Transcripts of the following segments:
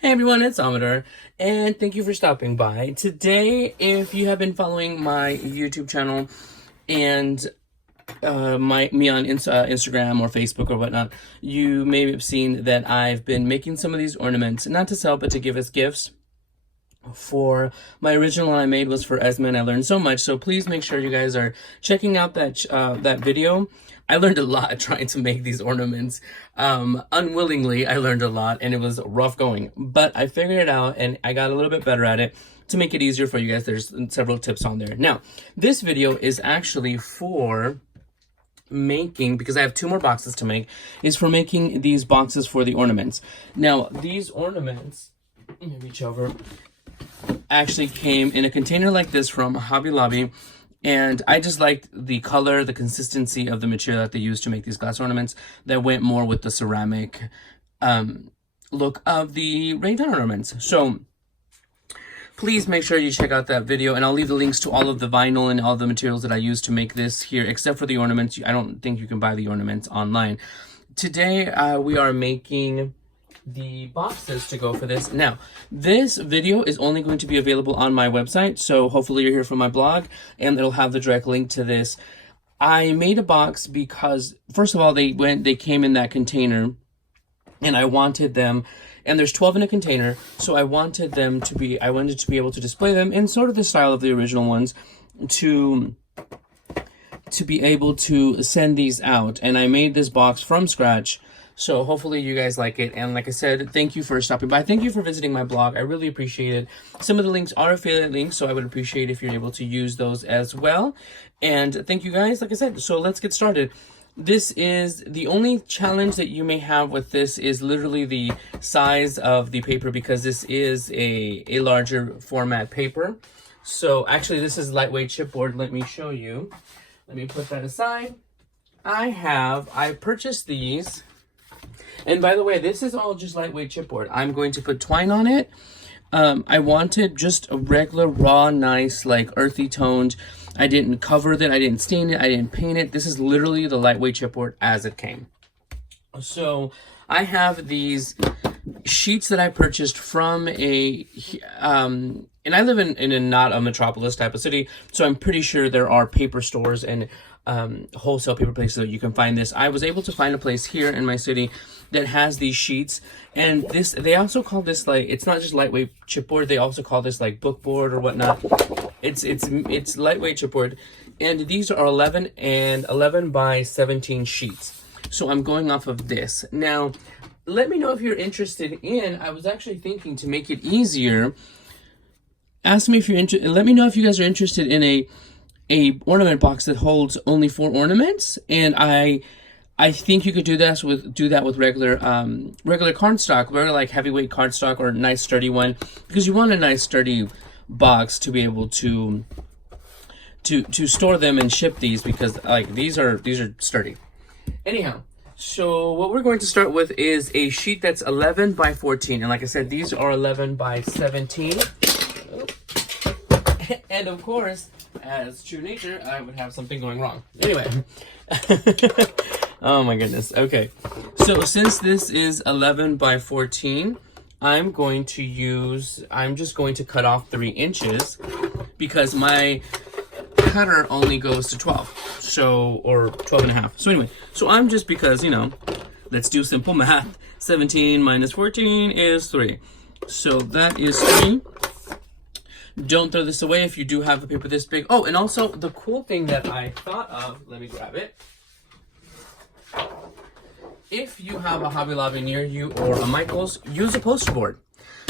Hey everyone, it's Amador, and thank you for stopping by. Today, if you have been following my YouTube channel and me on Instagram or Facebook or whatnot, you may have seen that I've been making some of these ornaments, not to sell, but to give as gifts. For my original one I made was for Esma, and I learned so much, so please make sure you guys are checking out that video. I learned a lot trying to make these ornaments. Unwillingly, I learned a lot, and it was rough going, but I figured it out, and I got a little bit better at it. To make it easier for you guys, there's several tips on there. Now, this video is actually for making, because I have 2 more boxes to make, is for making these boxes for the ornaments. Now, these ornaments, let me reach over, actually came in a container like this from Hobby Lobby, and I just liked the color, the consistency of the material that they used to make these glass ornaments that went more with the ceramic look of the Rae Dunn ornaments. So please make sure you check out that video, and I'll leave the links to all of the vinyl and all the materials that I used to make this here, except for the ornaments. I don't think you can buy the ornaments online. Today we are making the boxes to go for this. Now, this video is only going to be available on my website, so hopefully you're here from my blog, and it'll have the direct link to this. I made a box because, first of all, they came in that container, and I wanted them, and there's 12 in a container, so I wanted to be able to display them in sort of the style of the original ones, to be able to send these out. And I made this box from scratch. So hopefully you guys like it. And like I said, thank you for stopping by. Thank you for visiting my blog. I really appreciate it. Some of the links are affiliate links, so I would appreciate if you're able to use those as well. And thank you guys, like I said. So let's get started. This is the only challenge that you may have with this is literally the size of the paper, because this is a larger format paper. So actually this is lightweight chipboard. Let me show you. Let me put that aside. I purchased these. And by the way, this is all just lightweight chipboard. I'm going to put twine on it. I wanted just a regular, raw, nice, like earthy toned. I didn't cover it. I didn't stain it. I didn't paint it. This is literally the lightweight chipboard as it came. So I have these sheets that I purchased from and I live in a not a metropolis type of city, so I'm pretty sure there are paper stores and wholesale paper places that you can find this. I was able to find a place here in my city that has these sheets, and they also call this, like, it's not just lightweight chipboard, they also call this like bookboard or whatnot. It's lightweight chipboard, and these are 11 by 17 sheets. So I'm going off of this. Now, let me know if you're interested in, I was actually thinking to make it easier, ask me if you're interested, let me know if you guys are interested in a ornament box that holds only 4 ornaments, and I think you could do that with regular cardstock, regular like heavyweight cardstock, or a nice sturdy one, because you want a nice sturdy box to be able to store them and ship these, because like these are sturdy. Anyhow, so what we're going to start with is a sheet that's 11 by 14, and like I said, these are 11 by 17. And of course, as true nature, I would have something going wrong. Anyway. Oh my goodness. Okay. So since this is 11 by 14, I'm just going to cut off 3 inches, because my cutter only goes to 12. So, or 12 and a half. So anyway, so I'm just, because, you know, let's do simple math. 17 minus 14 is 3. So that is 3. Don't throw this away if you do have a paper this big. Oh, and also the cool thing that I thought of, let me grab it. If you have a Hobby Lobby near you or a Michael's, use a poster board.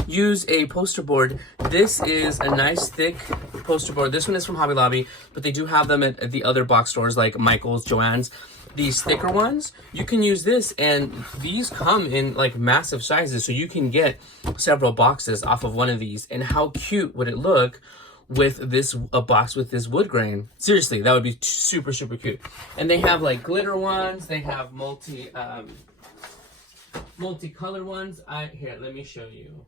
Use a poster board. This is a nice thick poster board. This one is from Hobby Lobby, but they do have them at the other box stores like Michael's, Joann's. These thicker ones, you can use this, and these come in like massive sizes, so you can get several boxes off of one of these. And how cute would it look with a box with this wood grain? Seriously, that would be super, super cute. And they have like glitter ones, they have multi-color ones. Here, let me show you.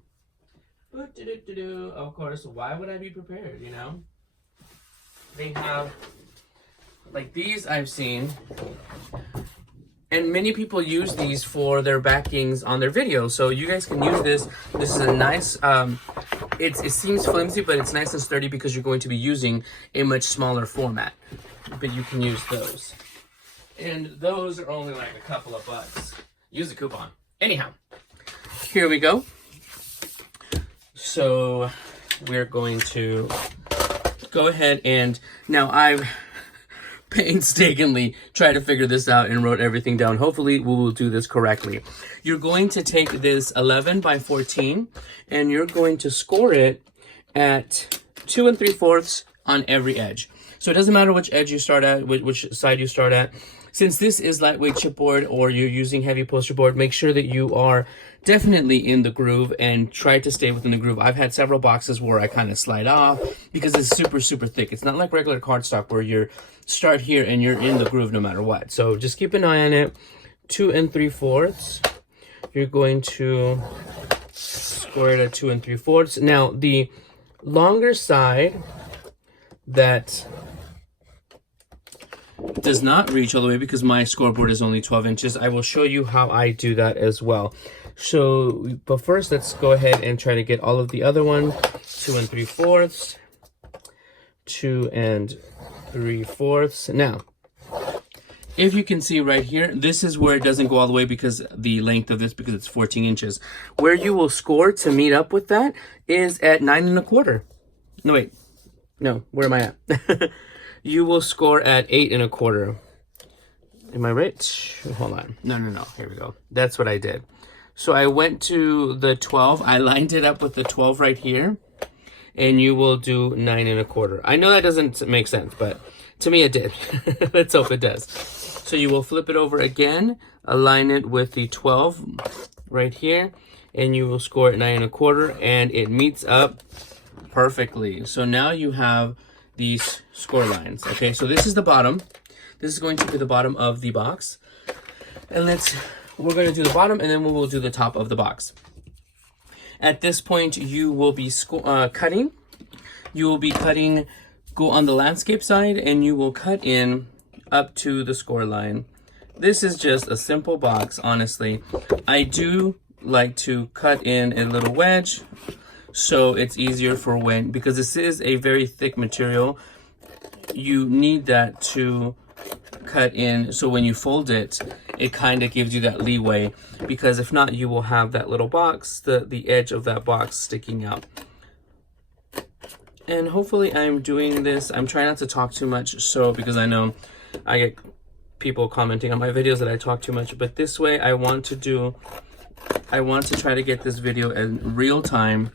Of course, why would I be prepared, you know? They have, like these I've seen, And many people use these for their backings on their videos. So you guys can use this. This is a nice, it seems flimsy, but it's nice and sturdy because you're going to be using a much smaller format. But you can use those. And those are only like a couple of bucks. Use a coupon. Anyhow, here we go. So we're going to go ahead and, now I've painstakingly try to figure this out and wrote everything down. Hopefully we will do this correctly. You're going to take this 11 by 14 and you're going to score it at 2 3/4 on every edge. So it doesn't matter which edge you start at, which side you start at. Since this is lightweight chipboard or you're using heavy poster board, make sure that you are definitely in the groove and try to stay within the groove. I've had several boxes where I kind of slide off because it's super, super thick. It's not like regular cardstock where you're start here and you're in the groove no matter what. So just keep an eye on it. 2 3/4. You're going to square it at 2 3/4. Now the longer side that does not reach all the way because my scoreboard is only 12 inches. I will show you how I do that as well. So, but first let's go ahead and try to get all of the other ones. 2 3/4. 2 3/4. Now, if you can see right here, this is where it doesn't go all the way because the length of this, because it's 14 inches. Where you will score to meet up with that is at 9 1/4. No, wait. No, where am I at? You will score at 8 1/4. Am I right? Hold on. No. Here we go. That's what I did. So I went to the 12. I lined it up with the 12 right here. And you will do 9 1/4. I know that doesn't make sense, but to me it did. Let's hope it does. So you will flip it over again, align it with the 12 right here, and you will score at 9 1/4, and it meets up perfectly. So now you have these score lines. Okay, so this is the bottom. This is going to be the bottom of the box. And we're going to do the bottom, and then we will do the top of the box. At this point, you will be cutting. You will be cutting, go on the landscape side, and you will cut in up to the score line. This is just a simple box, honestly. I do like to cut in a little wedge, so it's easier for when, because this is a very thick material, you need that to cut in, so when you fold it, it kind of gives you that leeway, because if not, you will have that little box, the edge of that box sticking out. And hopefully I'm doing this, I'm trying not to talk too much, so because I know I get people commenting on my videos that I talk too much, but this way I want to try to get this video in real time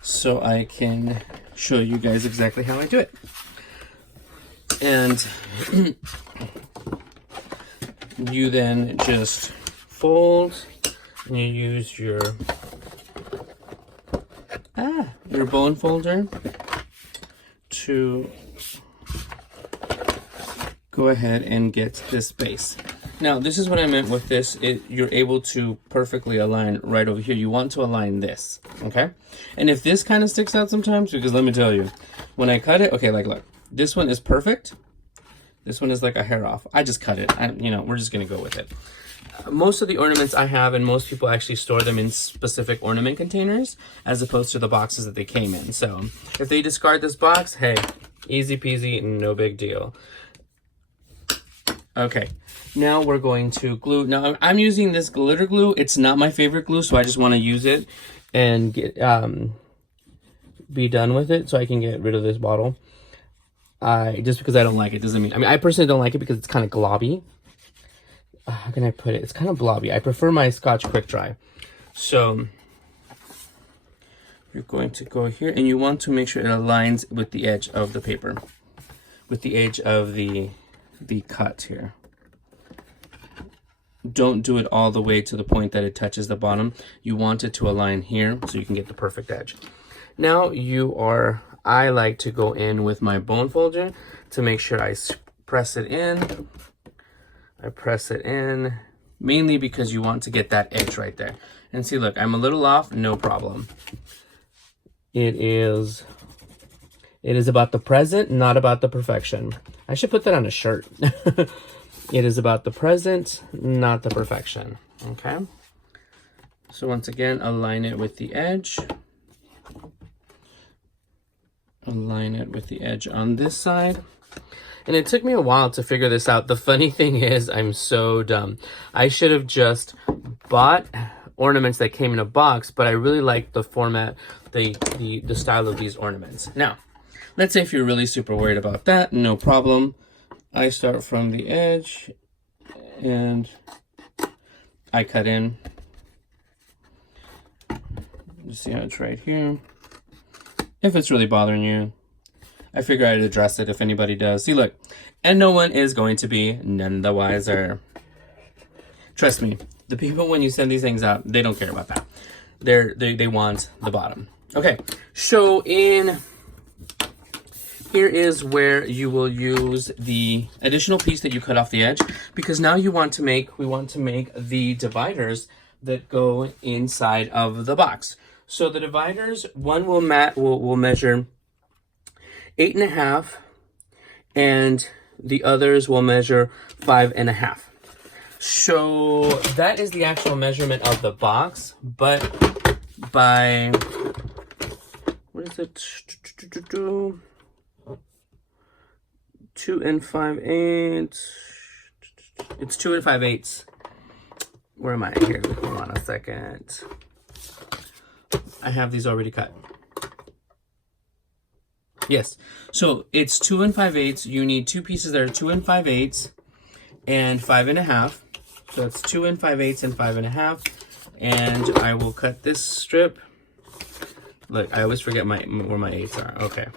so I can show you guys exactly how I do it. And you then just fold and you use your bone folder to go ahead and get this base. Now, this is what I meant with this. You're able to perfectly align right over here. You want to align this, okay? And if this kind of sticks out sometimes, because let me tell you, when I cut it, okay, like look, this one is perfect. This one is like a hair off. I just cut it. We're just gonna go with it. Most of the ornaments I have, and most people actually store them in specific ornament containers as opposed to the boxes that they came in. So if they discard this box, hey, easy peasy, no big deal. Okay, now we're going to glue. Now I'm using this glitter glue. It's not my favorite glue, so I just want to use it and get be done with it so I can get rid of this bottle. Just because I don't like it doesn't mean, I personally don't like it because it's kind of globby. How can I put it? It's kind of blobby. I prefer my Scotch Quick Dry. So you're going to go here and you want to make sure it aligns with the edge of the paper, with the edge of the cut here. Don't do it all the way to the point that it touches the bottom. You want it to align here so you can get the perfect edge. Now I like to go in with my bone folder to make sure I press it in. I press it in mainly because you want to get that edge right there. And see, look, I'm a little off, no problem. It is about the present, not about the perfection. I should put that on a shirt. It is about the present, not the perfection. Okay. So once again, align it with the edge. Align it with the edge on this side. And it took me a while to figure this out. The funny thing is, I'm so dumb. I should have just bought ornaments that came in a box, but I really like the format, the style of these ornaments. Now, let's say if you're really super worried about that, no problem. I start from the edge and I cut in. You see how it's right here. If it's really bothering you, I figure I'd address it if anybody does. See, look, and no one is going to be none the wiser. Trust me, the people, when you send these things out, they don't care about that. They want the bottom. Okay, so here is where you will use the additional piece that you cut off the edge, because now we want to make the dividers that go inside of the box. So the dividers, one will measure 8.5, and the others will measure 5.5. So that is the actual measurement of the box, but by, what is it? 2 5/8. It's 2 5/8. Where am I here? Hold on a second. I have these already cut. Yes. So it's 2 5/8. You need two pieces that are 2 5/8 and 5.5. So it's 2 5/8 and 5.5. And I will cut this strip. Look, I always forget where my 8s are. Okay.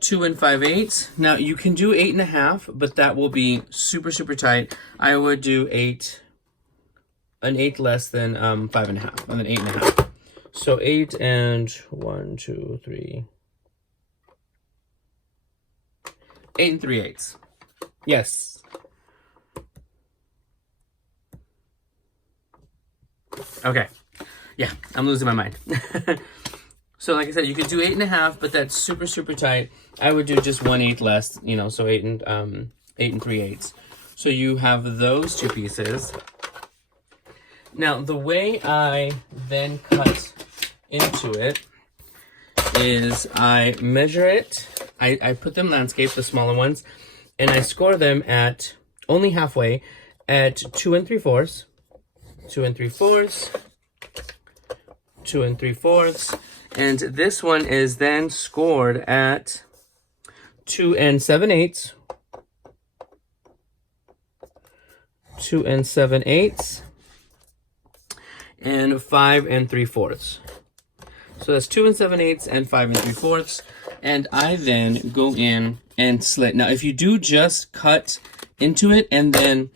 2 5/8. Now you can do 8.5, but that will be super, super tight. I would do an 8 less than 5.5, and then 8.5. So 8 and 1, 2, 3. 8 3/8. Yes. Okay. Yeah, I'm losing my mind. So like I said, you could do 8.5, but that's super, super tight. I would do just 1/8 less, you know, so 8 and 3/8. So you have those two pieces. Now, the way I then cut into it is I measure it. I put them landscape, the smaller ones, and I score them at only halfway at 2 3/4, 2 3/4, 2 3/4, and this one is then scored at 2 7/8, 2 7/8, and 5 3/4. So that's 2 7/8 and 5 3/4. And I then go in and slit. Now, if you do just cut into it and then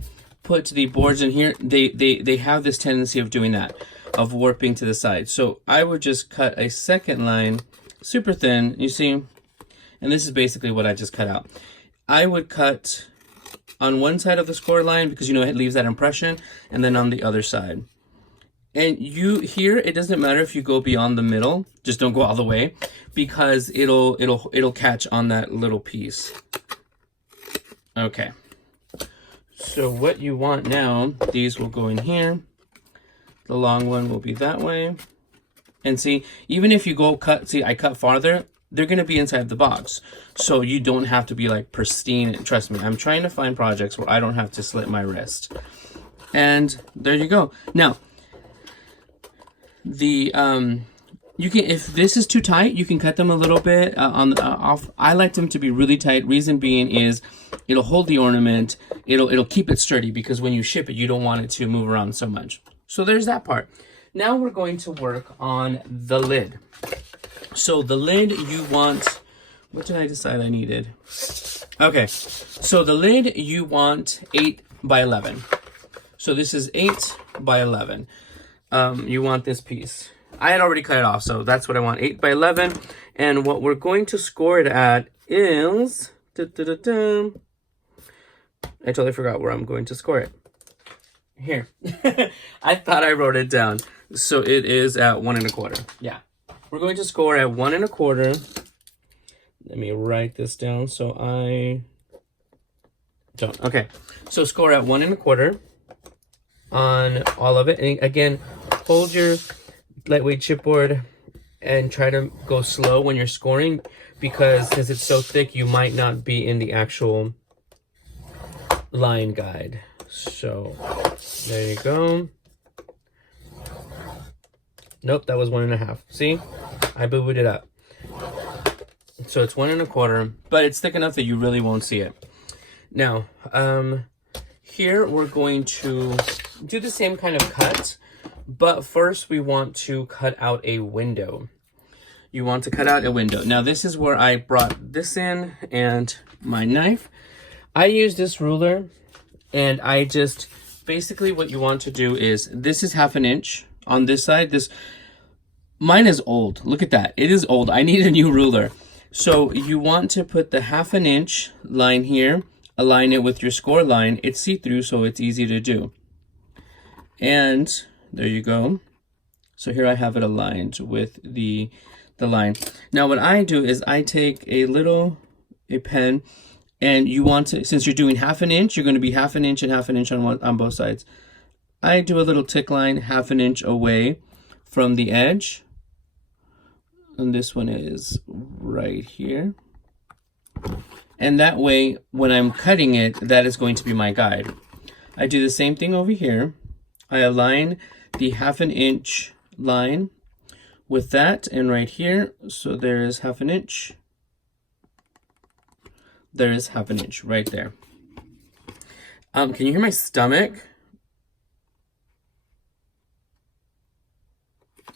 put the boards in here, they have this tendency of doing that, of warping to the side. So I would just cut a second line super thin, you see, and this is basically what I just cut out. I would cut on one side of the score line because, you know, it leaves that impression, and then on the other side. And here, it doesn't matter if you go beyond the middle, just don't go all the way, because it'll catch on that little piece. Okay. So what you want now, these will go in here. The long one will be that way. And see, even if you go cut, see, I cut farther, they're going to be inside the box. So you don't have to be like pristine. Trust me, I'm trying to find projects where I don't have to slit my wrist. And there you go. Now, you can, if this is too tight, you can cut them a little bit off. I like them to be really tight. Reason being is it'll hold the ornament. It'll keep it sturdy, because when you ship it, you don't want it to move around so much. So there's that part. Now we're going to work on the lid. So the lid, you want, what did I decide I needed? Okay, so the lid, you want 8 by 11. So this is 8 by 11. You want this piece. I had already cut it off, so that's what I want, 8 by 11. And what we're going to score it at is, I totally forgot where I'm going to score it. Here. I thought I wrote it down. So it is at 1 1/4. Yeah. We're going to score at 1 1/4. Let me write this down so I don't. Okay, so score at 1 1/4 on all of it. And again, hold your lightweight chipboard and try to go slow when you're scoring, because since it's so thick, you might not be in the actual line guide. So there you go. Nope, that was 1 1/2. See, I boo-booed it up. So it's 1 1/4, but it's thick enough that you really won't see it. Now, here we're going to do the same kind of cut, but first we want to cut out a window. You want to cut out a window. Now this is where I brought this in and my knife. I use this ruler, and I just, basically what you want to do is, this is 1/2 inch on this side. Mine is old. Look at that. It is old. I need a new ruler. So you want to put the 1/2 inch line here, align it with your score line. It's see-through, so it's easy to do. And there you go. So here I have it aligned with the line. Now what I do is I take a pen, and you want to, since you're doing 1/2 inch, you're going to be 1/2 inch and 1/2 inch on both sides. I do a little tick line 1/2 inch away from the edge. And this one is right here. And that way, when I'm cutting it, that is going to be my guide. I do the same thing over here. I align the 1/2 inch line with that, and right here. So there is 1/2 inch. There is 1/2 inch right there. Can you hear my stomach?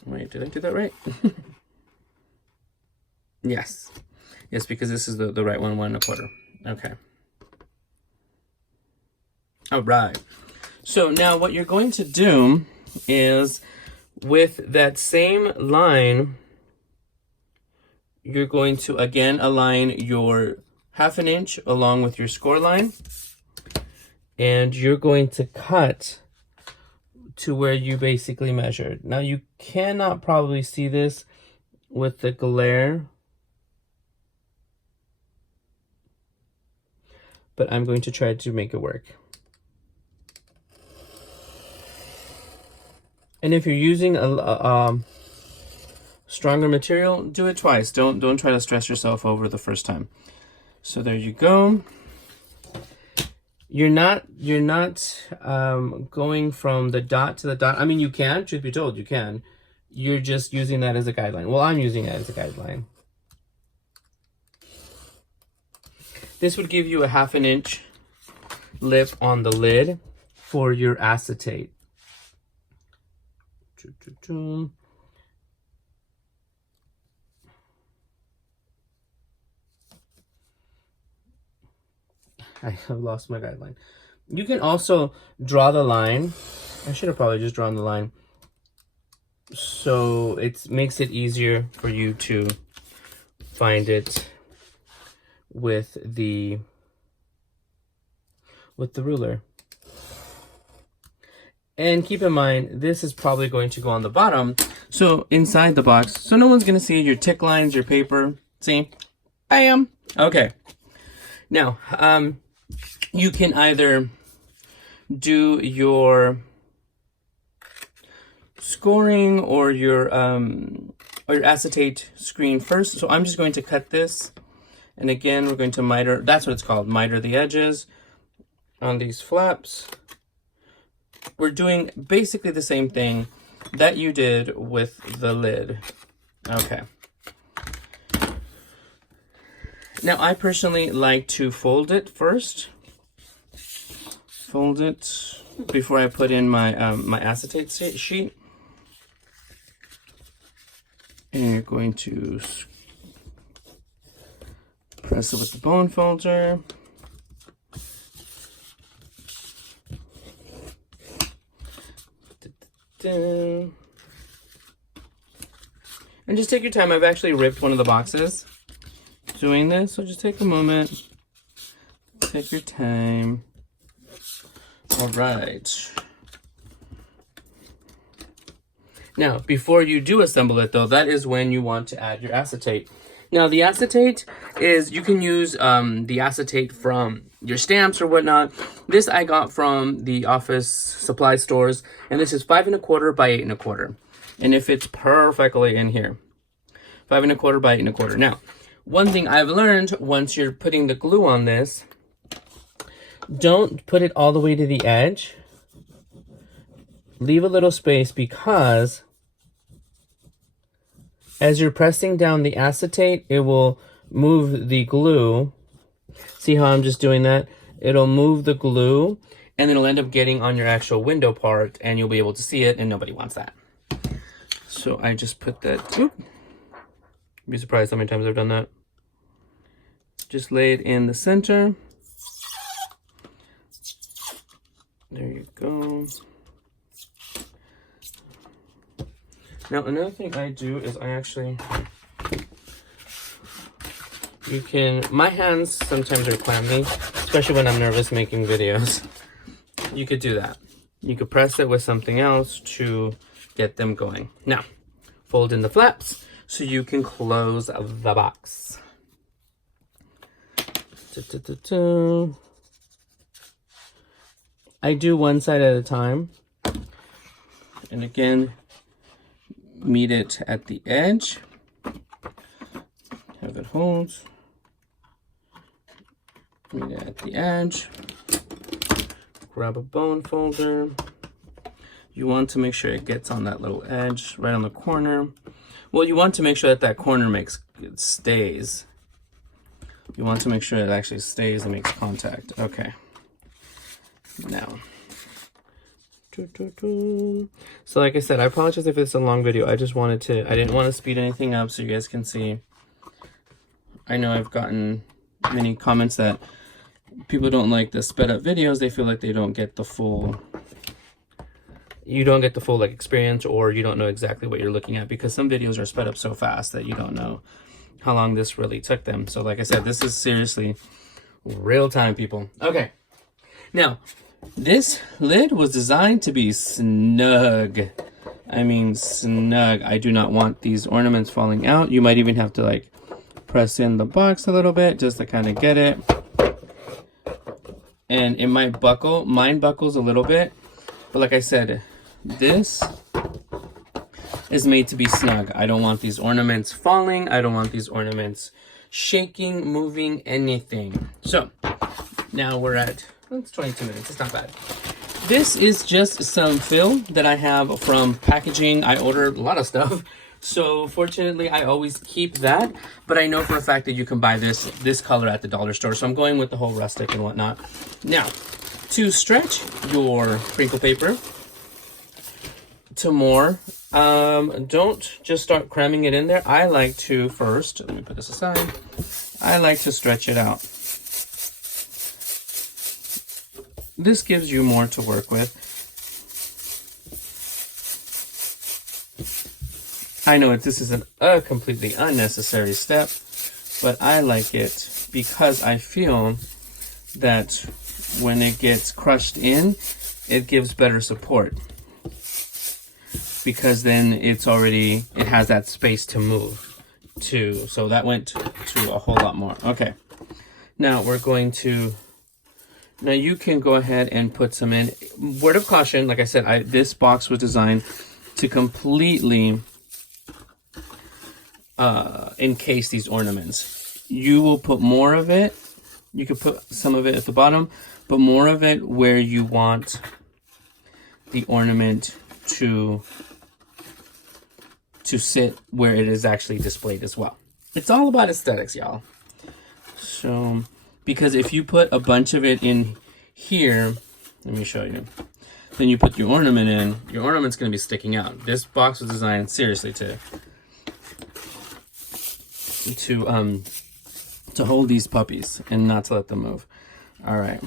Wait, did I do that right? Yes. Yes, because this is the right one, 1 1/4. Okay. All right. So now what you're going to do is, with that same line, you're going to again align your 1/2 inch along with your score line, and you're going to cut to where you basically measured. Now you cannot probably see this with the glare, but I'm going to try to make it work. And if you're using a stronger material, do it twice. Don't try to stress yourself over the first time. So there you go. You're not going from the dot to the dot. I mean, you can, truth be told, you can. You're just using that as a guideline. Well, I'm using it as a guideline. This would give you a 1/2 inch lip on the lid for your acetate. I have lost my guideline. You can also draw the line. I should have probably just drawn the line, so it makes it easier for you to find it with the ruler. And keep in mind, this is probably going to go on the bottom, so inside the box, so no one's going to see your tick lines, your paper. See? Bam! Okay. Now, you can either do your scoring or your acetate screen first. So I'm just going to cut this, and again, we're going to miter. That's what it's called, miter the edges on these flaps. We're doing basically the same thing that you did with the lid. Okay. Now, I personally like to fold it first. Fold it before I put in my my acetate sheet. And you're going to press it with the bone folder. And just take your time. I've actually ripped one of the boxes doing this, so just take a moment. Take your time. All right. Now, before you do assemble it, though, that is when you want to add your acetate. Now the acetate is, you can use the acetate from your stamps or whatnot. This I got from the office supply stores, and this is 5 1/4 by 8 1/4, and it fits perfectly in here. 5 1/4 by 8 1/4. Now, one thing I've learned, once you're putting the glue on this, don't put it all the way to the edge. Leave a little space, because as you're pressing down the acetate, it will move the glue. See how I'm just doing that? It'll move the glue, and it'll end up getting on your actual window part, and you'll be able to see it, and nobody wants that. So I just put that, oop. You'd be surprised how many times I've done that. Just lay it in the center. There you go. Now, another thing I do is my hands sometimes are clammy, especially when I'm nervous making videos. You could do that. You could press it with something else to get them going. Now, fold in the flaps so you can close the box. I do one side at a time. And again, meet it at the edge, have it hold, meet it at the edge, grab a bone folder. You want to make sure it gets on that little edge right on the corner. Well, you want to make sure that that corner it stays. You want to make sure it actually stays and makes contact. Okay. Now, so like I said, I apologize if it's a long video. I didn't want to speed anything up so you guys can see. I know I've gotten many comments that people don't like the sped up videos. They feel like they don't get the full, like experience, or you don't know exactly what you're looking at, because some videos are sped up so fast that you don't know how long this really took them. So like I said, this is seriously real time, people. Okay. Now, this lid was designed to be snug. I mean, snug. I do not want these ornaments falling out. You might even have to like press in the box a little bit just to kind of get it. And it might buckle. Mine buckles a little bit. But like I said, this is made to be snug. I don't want these ornaments falling. I don't want these ornaments shaking, moving, anything. So, now we're at... It's 22 minutes, it's not bad. This is just some fill that I have from packaging. I ordered a lot of stuff, so fortunately I always keep that, but I know for a fact that you can buy this color at the dollar store, so I'm going with the whole rustic and whatnot. Now, to stretch your crinkle paper to more, don't just start cramming it in there. I like to first, let me put this aside, I like to stretch it out. This gives you more to work with. I know this is a completely unnecessary step, but I like it because I feel that when it gets crushed in, it gives better support. Because then it has that space to move too. So that went to a whole lot more. Okay. Now we're going to... Now you can go ahead and put some in. Word of caution, like I said, this box was designed to completely encase these ornaments. You will put more of it. You could put some of it at the bottom, but more of it where you want the ornament to sit where it is actually displayed as well. It's all about aesthetics, y'all. So... Because if you put a bunch of it in here, let me show you. Then you put your ornament in, your ornament's going to be sticking out. This box was designed seriously to hold these puppies and not to let them move. All right.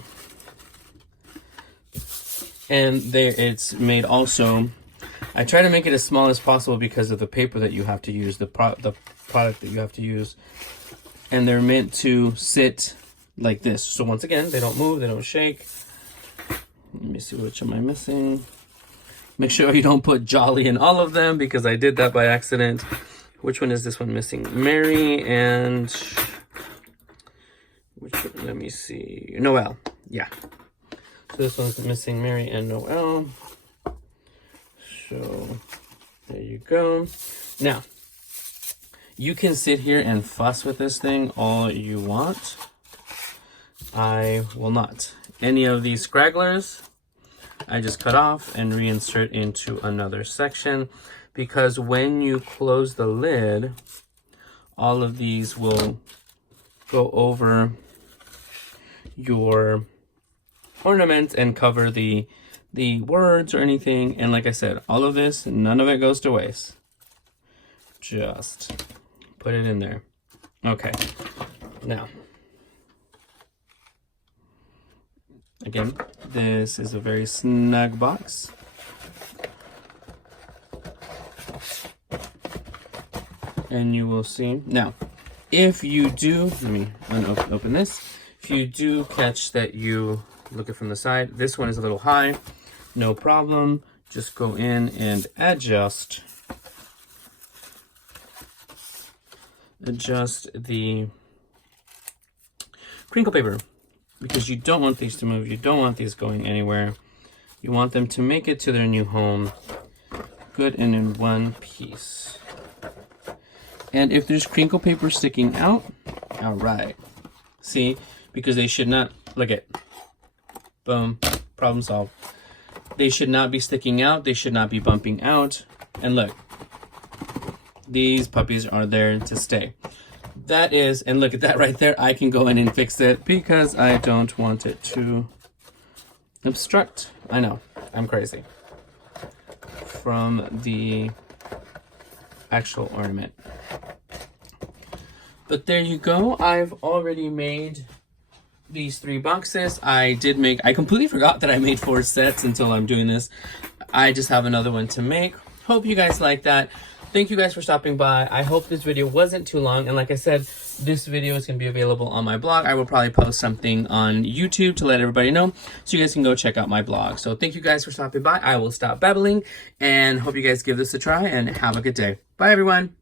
And there, it's made also. I try to make it as small as possible because of the paper that you have to use, the product that you have to use, and they're meant to sit like this. So once again, they don't move, they don't shake. Let me see, which am I missing? Make sure you don't put Jolly in all of them because I did that by accident. which one is this one missing? Mary and, which one? Let me see. Noel. Yeah. So this one's missing Mary and Noel. So there you go. Now, you can sit here and fuss with this thing all you want. I will not. Any of these scragglers, I just cut off and reinsert into another section, because when you close the lid, all of these will go over your ornament and cover the words or anything. And like I said, all of this, none of it goes to waste. Just put it in there. Okay. Now, again, this is a very snug box. And you will see. Now, if you do, let me open this. If you do catch that you look it from the side, this one is a little high, no problem. Just go in and adjust the crinkle paper, because you don't want these to move. You don't want these going anywhere. You want them to make it to their new home good and in one piece. And if there's crinkle paper sticking out, all right. See, because they should not, look at, boom, problem solved. They should not be sticking out. They should not be bumping out. And look, these puppies are there to stay. That is, and look at that right there. I can go in and fix it because I don't want it to obstruct. I know, I'm crazy. From the actual ornament. But there you go. I've already made these 3 boxes. I completely forgot that I made 4 sets until I'm doing this. I just have another one to make. Hope you guys like that. Thank you guys for stopping by. I hope this video wasn't too long. And like I said, this video is going to be available on my blog. I will probably post something on YouTube to let everybody know, so you guys can go check out my blog. So thank you guys for stopping by. I will stop babbling and hope you guys give this a try and have a good day. Bye, everyone.